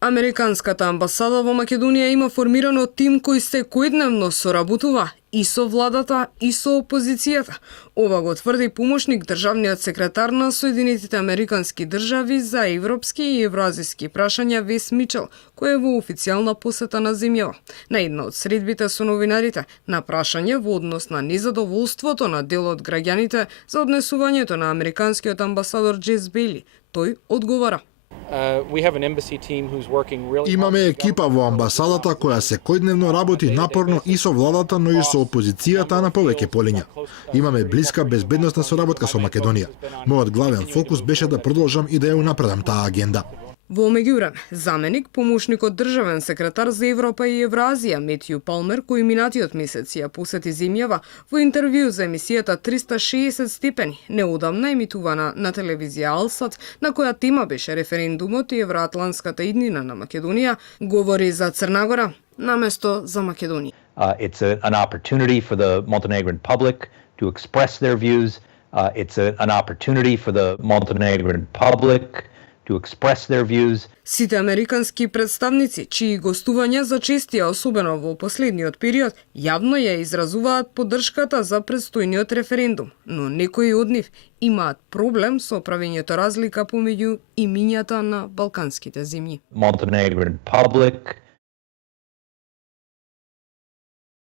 Американската амбасада во Македонија има формирано тим кој секојдневно соработува и со владата и со опозицијата. Ова го тврди помошник државниот секретар на Соединетите Американски држави за европски и евразиски прашања Вес Мичел, кој е во официјална посета на земјава. На една од средбите со новинарите на прашање во однос на незадоволството на дел од граѓаните за однесувањето на американскиот амбасадор Джес Бейли, тој одговара: Имаме екипа во амбасадата која секојдневно работи напорно и со владата, но и со опозицијата на повеќе полиња. Имаме блиска безбедносна соработка со Македонија. Мојот главен фокус беше да продолжам и да ја унапредам таа агенда. Во меѓувреме, заменик помошникот државен секретар за Европа и Евразија Метју Палмер, кој минатиот месец ја посети земјава, во интервју за емисијата 360 степени, неодамна емитувана на телевизија Алсат, на која тема беше референдумот и евроатланската иднина на Македонија, говори за Црна Гора наместо за Македонија. It's an opportunity for the Montenegrin public to express their views. It's an opportunity for the Montenegrin public to express their views. Сите американски представници, чии гостувања зачестија особено во последниот период, јавно ја изразуваат поддршката за предстојниот референдум, но некои од нив имаат проблем со правењето разлика помеѓу имињата на балканските земји. Montenegrin public